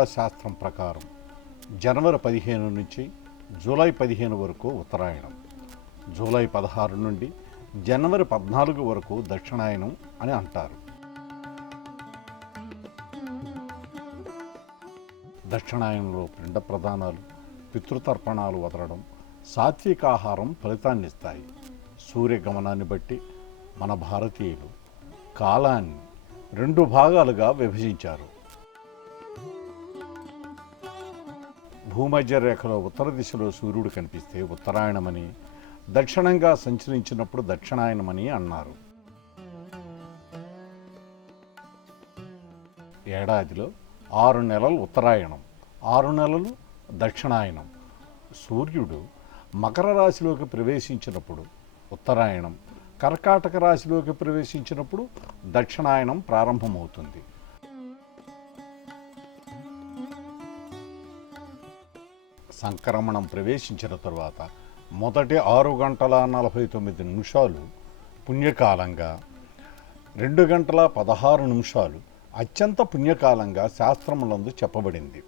ఖగోళ శాస్త్రం ప్రకారం జనవరి 15 నుంచి జూలై 15 వరకు ఉత్తరాయణం, జూలై 16 నుండి జనవరి 14 వరకు దక్షిణాయనం అని అంటారు. దక్షిణాయనంలో పిండ ప్రదానాలు, పితృతర్పణాలు వదలడం, సాత్వికాహారం ఫలితాన్నిస్తాయి. సూర్యగమనాన్ని బట్టి మన భారతీయులు కాలాన్ని 2 భాగాలుగా విభజించారు. భూమధ్య రేఖలో ఉత్తర దిశలో సూర్యుడు కనిపిస్తే ఉత్తరాయణమని, దక్షిణంగా సంచరించినప్పుడు దక్షిణాయనమని అన్నారు. ఏడాదిలో 6 నెలలు ఉత్తరాయణం, 6 నెలలు దక్షిణాయనం. సూర్యుడు మకర రాశిలోకి ప్రవేశించినప్పుడు ఉత్తరాయణం, కర్కాటక రాశిలోకి ప్రవేశించినప్పుడు దక్షిణాయనం ప్రారంభమవుతుంది. సంక్రమణం ప్రవేశించిన తరువాత మొదటి 6 గంటల 49 నిమిషాలు పుణ్యకాలంగా, 2 గంటల 16 నిమిషాలు అత్యంత పుణ్యకాలంగా శాస్త్రములందు చెప్పబడింది.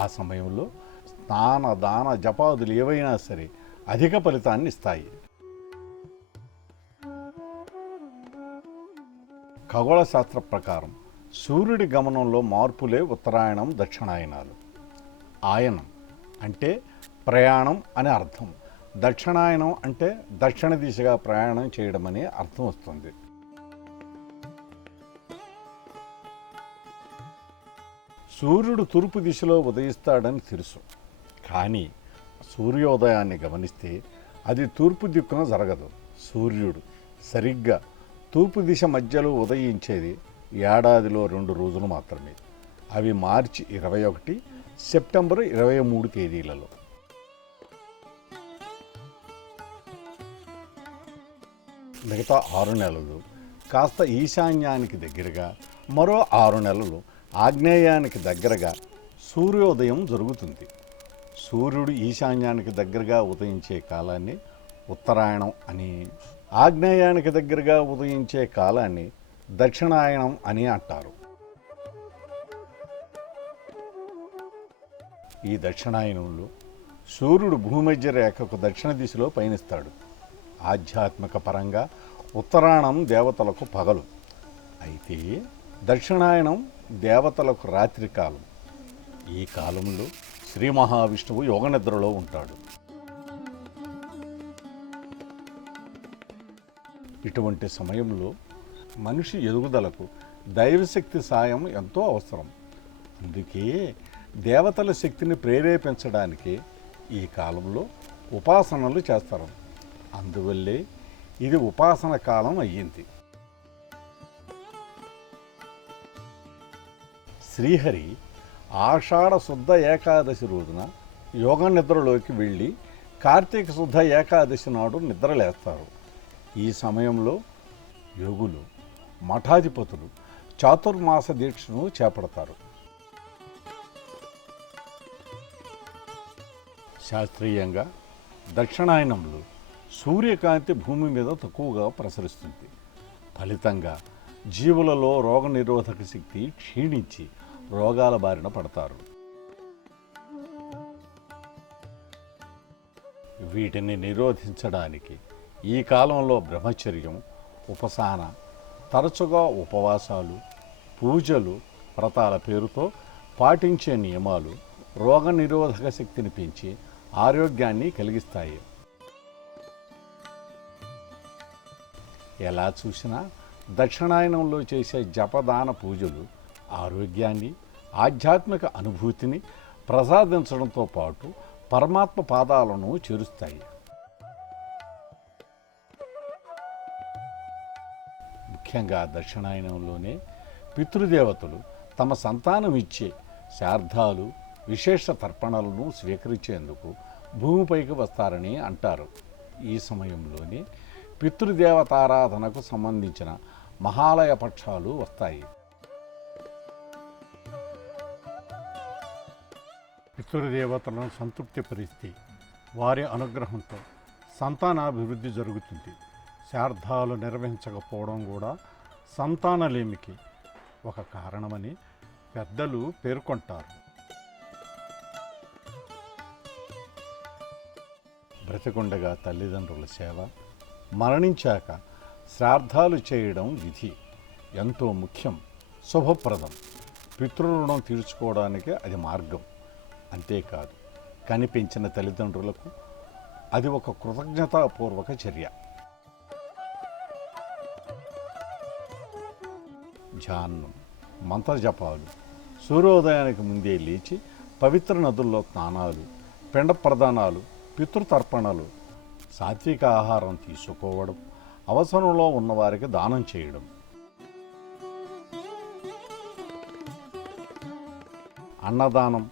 ఆ సమయంలో స్నాన దాన జపాదులు ఏవైనా సరే అధిక ఫలితాన్ని ఇస్తాయి. ఖగోళ శాస్త్ర ప్రకారం సూర్యుడి గమనంలో మార్పులే ఉత్తరాయణం, దక్షిణాయనాలు. ఆయనం అంటే ప్రయాణం అని అర్థం. దక్షిణాయనం అంటే దక్షిణ దిశగా ప్రయాణం చేయడం అనే అర్థం వస్తుంది. సూర్యుడు తూర్పు దిశలో ఉదయిస్తాడని తెలుసు, కానీ సూర్యోదయాన్ని గమనిస్తే అది తూర్పు దిక్కున జరగదు. సూర్యుడు సరిగ్గా తూర్పు దిశ మధ్యలో ఉదయించేది ఏడాదిలో 2 రోజులు మాత్రమే. అవి మార్చి 21, సెప్టెంబర్ 23 తేదీలలో. మిగతా 6 నెలలు కాస్త ఈశాన్యానికి దగ్గరగా, మరో 6 నెలలు ఆగ్నేయానికి దగ్గరగా సూర్యోదయం జరుగుతుంది. సూర్యుడు ఈశాన్యానికి దగ్గరగా ఉదయించే కాలాన్ని ఉత్తరాయణం అని, ఆగ్నేయానికి దగ్గరగా ఉదయించే కాలాన్ని దక్షిణాయనం అని అంటారు. ఈ దక్షిణాయనంలో సూర్యుడు భూమధ్య రేఖకు దక్షిణ దిశలో పయనిస్తాడు. ఆధ్యాత్మిక పరంగా ఉత్తరాయణం దేవతలకు పగలు, అయితే దక్షిణాయనం దేవతలకు రాత్రి కాలం. ఈ కాలంలో శ్రీ మహావిష్ణువు యోగనిద్రలో ఉంటాడు. ఇటువంటి సమయంలో మనిషి ఎదుగుదలకు దైవశక్తి సాయం ఎంతో అవసరం. అందుకే దేవతల శక్తిని ప్రేరేపించడానికి ఈ కాలంలో ఉపాసనలు చేస్తారు. అందువల్లే ఇది ఉపాసన కాలం అయ్యింది. శ్రీహరి ఆషాఢ శుద్ధ ఏకాదశి రోజున యోగ నిద్రలోకి వెళ్ళి కార్తీక శుద్ధ ఏకాదశి నాడు నిద్రలేస్తారు. ఈ సమయంలో యోగులు, మఠాధిపతులు చాతుర్మాస దీక్షను చేపడతారు. శాస్త్రీయంగా దక్షిణాయనంలో సూర్యకాంతి భూమి మీద తక్కువగా ప్రసరిస్తుంది. ఫలితంగా జీవులలో రోగనిరోధక శక్తి క్షీణించి రోగాల బారిన పడతారు. వీటిని నిరోధించడానికి ఈ కాలంలో బ్రహ్మచర్యం, ఉపసాన, తరచుగా ఉపవాసాలు, పూజలు, వ్రతాల పేరుతో పాటించే నియమాలు రోగనిరోధక శక్తిని పెంచి ఆరోగ్యాన్ని కలిగిస్తాయి. ఎలా చూసినా దక్షిణాయనంలో చేసే జపదాన పూజలు ఆరోగ్యాన్ని, ఆధ్యాత్మిక అనుభూతిని ప్రసాదించడంతో పాటు పరమాత్మ పాదాలను చేరుస్తాయి. ముఖ్యంగా దక్షిణాయనంలోనే పితృదేవతలు తమ సంతానం ఇచ్చే శార్ధాలు, విశేష తర్పణలను స్వీకరించేందుకు భూమిపైకి వస్తారని అంటారు. ఈ సమయంలోనే పితృదేవతారాధనకు సంబంధించిన మహాలయ పక్షాలు వస్తాయి. పితృదేవతలను సంతృప్తిపరిస్తే వారి అనుగ్రహంతో సంతానాభివృద్ధి జరుగుతుంది. శార్ధాలు నిర్వహించకపోవడం కూడా సంతానలేమికి ఒక కారణమని పెద్దలు పేర్కొంటారు. బ్రతికుండగా తల్లిదండ్రుల సేవ, మరణించాక శ్రాద్ధాలు చేయడం విధి. ఎంతో ముఖ్యం, శుభప్రదం. పితృరుణం తీర్చుకోవడానికి అది మార్గం. అంతేకాదు, కనిపించిన తల్లిదండ్రులకు అది ఒక కృతజ్ఞతాపూర్వక చర్య. ధ్యానం, మంత్రజపాలు, సూర్యోదయానికి ముందే లేచి పవిత్ర నదుల్లో స్నానాలు, పిండ ప్రదానాలు, పితృతర్పణలు, సాత్విక ఆహారం తీసుకోవడం, అవసరంలో ఉన్నవారికి దానం చేయడం. అన్నదానం,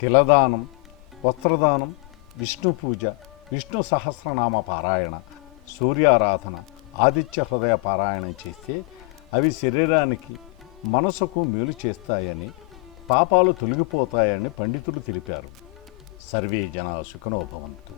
తిలదానం, వస్త్రదానం, విష్ణు పూజ, విష్ణు సహస్రనామ పారాయణ, సూర్యారాధన, ఆదిత్య హృదయ పారాయణం చేస్తే అవి శరీరానికి మనసుకు మేలు చేస్తాయని, పాపాలు తొలగిపోతాయని పండితులు తెలిపారు. సర్వే జనా సుఖినో భవంతు.